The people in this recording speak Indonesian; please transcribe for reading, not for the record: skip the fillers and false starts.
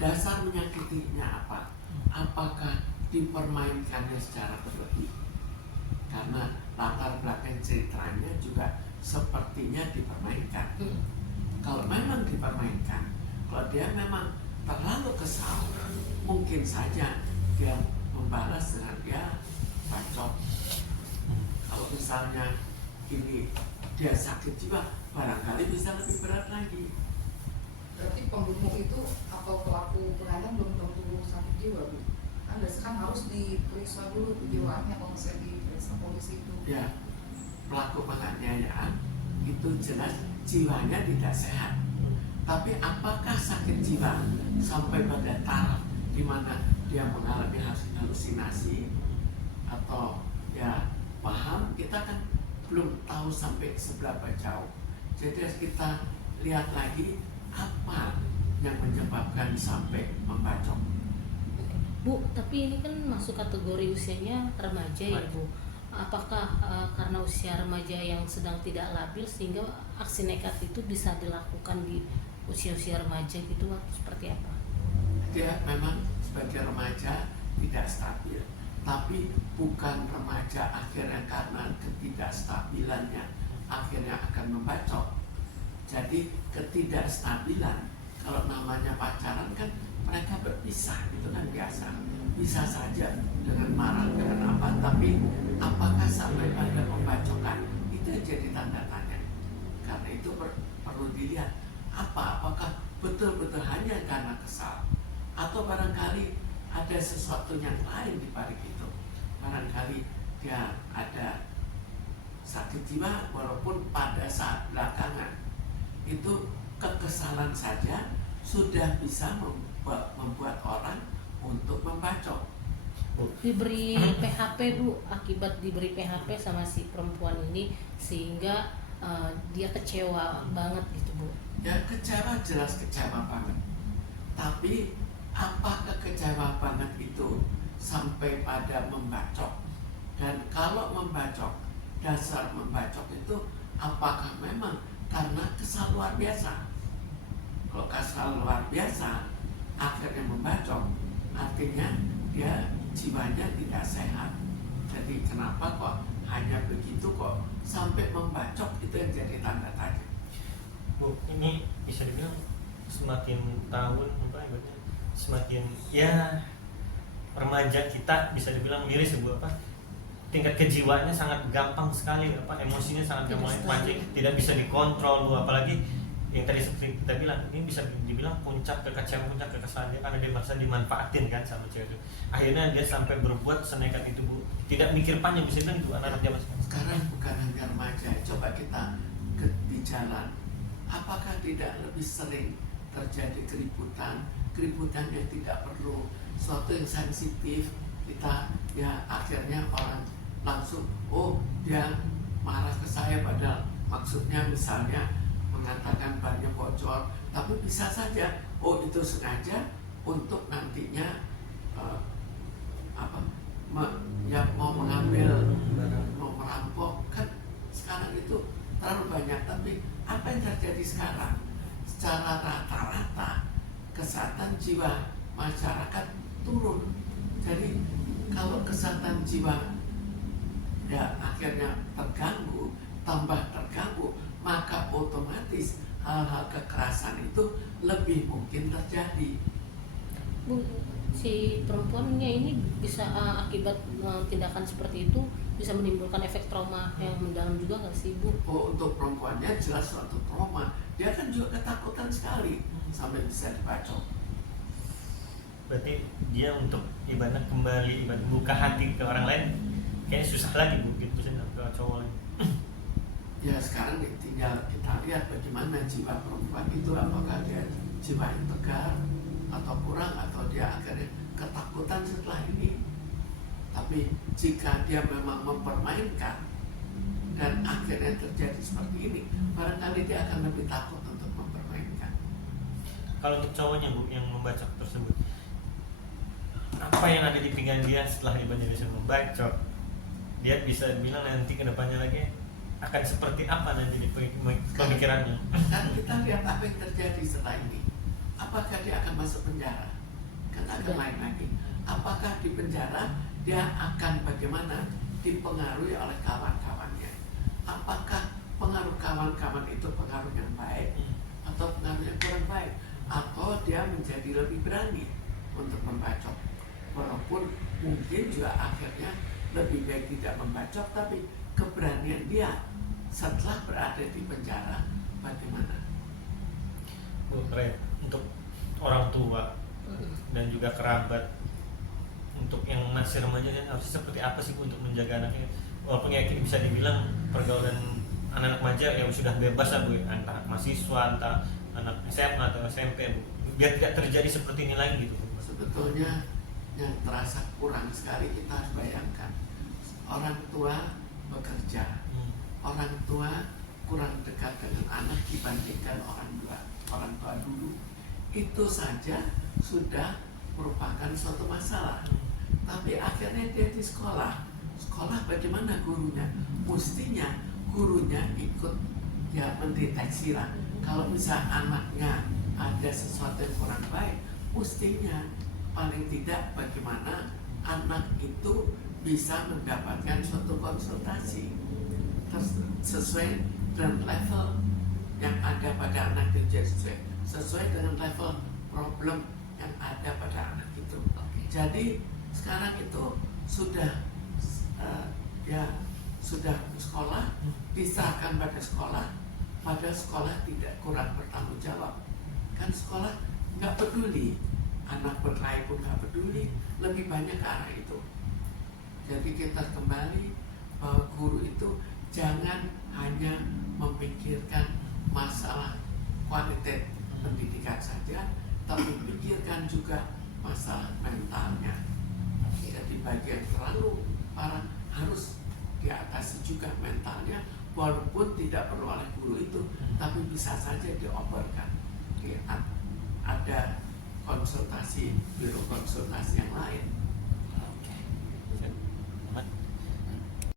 Dasar menyakitinya apa? Apakah dipermainkannya secara berlebih? Karena latar belakang ceritanya juga sepertinya dipermainkan. Kalau memang dipermainkan, kalau dia memang terlalu kesal, mungkin saja dia membalas dengan dia bacot. Kalau misalnya ini dia sakit jiwa, barangkali bisa lebih berat lagi. Berarti pembunuh itu atau pelaku penganiayaan belum tentu sakit jiwa, Bu? Kan harus diperiksa dulu kejiwaannya kalau misalnya diperiksa polisi itu. Ya, pelaku penganiayaan itu jelas jiwanya tidak sehat. Tapi apakah sakit jiwa sampai pada taraf di mana dia mengalami halusinasi atau ya paham, kita kan belum tahu sampai seberapa jauh. Jadi kita lihat lagi apa yang menyebabkan sampai membacok. Bu, tapi ini kan masuk kategori usianya remaja ya Bu. Apakah karena usia remaja yang sedang tidak labil sehingga aksi nekat itu bisa dilakukan di usia-usia remaja gitu atau seperti apa? Dia memang sebagai remaja tidak stabil, tapi bukan remaja akhirnya karena ketidakstabilannya akhirnya akan membacok. Jadi ketidakstabilan, kalau namanya pacaran kan mereka berpisah, itu kan biasa. Bisa saja dengan marah, dengan apa, tapi apakah sampai pada pembacokan, itu jadi tanda tanya. Karena itu perlu dilihat apakah betul-betul hanya karena kesal, atau barangkali ada sesuatu yang lain di balik itu. Barangkali dia ada sakit jiwa, walaupun pada saat belakangan itu kekesalan saja sudah bisa membuat orang untuk membacok. Diberi PHP Bu, akibat diberi PHP sama si perempuan ini sehingga dia kecewa banget gitu Bu. Ya kecewa, jelas kecewa banget. Tapi apakah kecewa banget itu sampai pada membacok? Dan kalau membacok, dasar membacok itu apakah memang karena kesal luar biasa? Kalau kesal luar biasa akhirnya membacok, artinya dia jiwanya tidak sehat. Jadi kenapa kok hanya begitu kok sampai membacok, itu yang jadi tanda tanya. Bu, ini bisa dibilang semakin tahun semakin ya remaja kita bisa dibilang miris Bu, tingkat kejiwaannya sangat gampang sekali, emosinya sangat gampang pancing, tidak bisa dikontrol Bu. Apalagi yang tadi seperti kita bilang, ini bisa dibilang puncak kekecewaan, puncak kekesalan dia karena dia merasa dimanfaatin kan sama cewek itu. Akhirnya dia sampai berbuat senekat itu Bu, tidak mikir panjang, bisa bilang itu anak-anak zaman sekarang. Sekarang bukan hanya remaja, coba kita di jalan, apakah tidak lebih sering terjadi keributan yang tidak perlu, suatu yang sensitif, kita ya akhirnya orang langsung, oh dia marah ke saya, padahal maksudnya misalnya mengatakan bannya bocor, tapi bisa saja oh itu sengaja untuk nantinya mau mengambil, mau merampok. Kan sekarang itu terlalu banyak. Tapi apa yang terjadi sekarang? Secara rata-rata kesehatan jiwa masyarakat turun. Jadi kalau kesehatan jiwa ya akhirnya terganggu, tambah terganggu, maka otomatis hal-hal kekerasan itu lebih mungkin terjadi. Bu, si perempuannya ini bisa akibat tindakan seperti itu bisa menimbulkan efek trauma yang mendalam juga nggak sih Bu? Oh, untuk perempuannya jelas suatu trauma. Dia kan juga ketakutan sekali sampai bisa dibacok. Berarti dia untuk ibadah kembali buka hati ke orang lain kayaknya susah lagi Bu, gitu sih ke cowok lain. Ya sekarang tinggal kita lihat bagaimana jiwa perempuan itu, apakah dia jiwa yang tegar atau kurang, atau dia akhirnya ketakutan setelah ini. Tapi jika dia memang mempermainkan dan akhirnya terjadi seperti ini, barangkali dia akan lebih takut untuk mempermainkan. Kalau untuk cowoknya Bu yang membacok tersebut, apa yang ada di pinggang dia setelah dia membacok, dia bisa bilang nanti ke depannya lagi akan seperti apa nanti di pemikirannya. Kan kita lihat apa yang terjadi setelah ini. apakah dia akan masuk penjara? Kan akan Sudah. lain lagi. Apakah di penjara dia akan bagaimana dipengaruhi oleh kawan-kawannya? Apakah pengaruh kawan-kawan itu pengaruh yang baik atau pengaruh yang kurang baik? Atau dia menjadi lebih berani untuk membacok? Walaupun mungkin juga akhirnya lebih baik tidak membacok, tapi keberanian dia setelah berada di penjara bagaimana? Keren. Untuk orang tua dan juga kerabat, untuk yang masih remaja kan harus seperti apa sih Bu untuk menjaga anaknya? Walaupun ya bisa dibilang pergaulan anak-anak remaja yang sudah bebas lah Bu, entah mahasiswa, entah anak SMA atau SMP Bu, biar tidak terjadi seperti ini lagi gitu Bu. Sebetulnya yang terasa kurang sekali kita harus bayangkan, orang tua bekerja, orang tua kurang dekat dengan anak dibandingkan orang tua dulu. Itu saja sudah merupakan suatu masalah. Tapi akhirnya dia di sekolah bagaimana gurunya? Mestinya gurunya ikut ya mendeteksi lah. Kalau misal anaknya ada sesuatu yang kurang baik, mestinya paling tidak bagaimana anak itu bisa mendapatkan suatu konsultasi sesuai dengan level yang ada pada anak itu, sesuai dengan level problem yang ada pada anak itu. Jadi sekarang itu sudah sudah sekolah, diserahkan pada sekolah tidak kurang bertanggung jawab. Kan sekolah nggak peduli, anak berkelahi pun nggak peduli, lebih banyak ke arah itu. Jadi kita kembali bahwa guru itu jangan hanya memikirkan masalah kualitas pendidikan saja, tapi pikirkan juga masalah mentalnya. Jadi bagian terlalu parah harus diatasi juga mentalnya, walaupun tidak perlu oleh guru itu, tapi bisa saja dioperkan. Ada konsultasi, biro konsultasi yang lain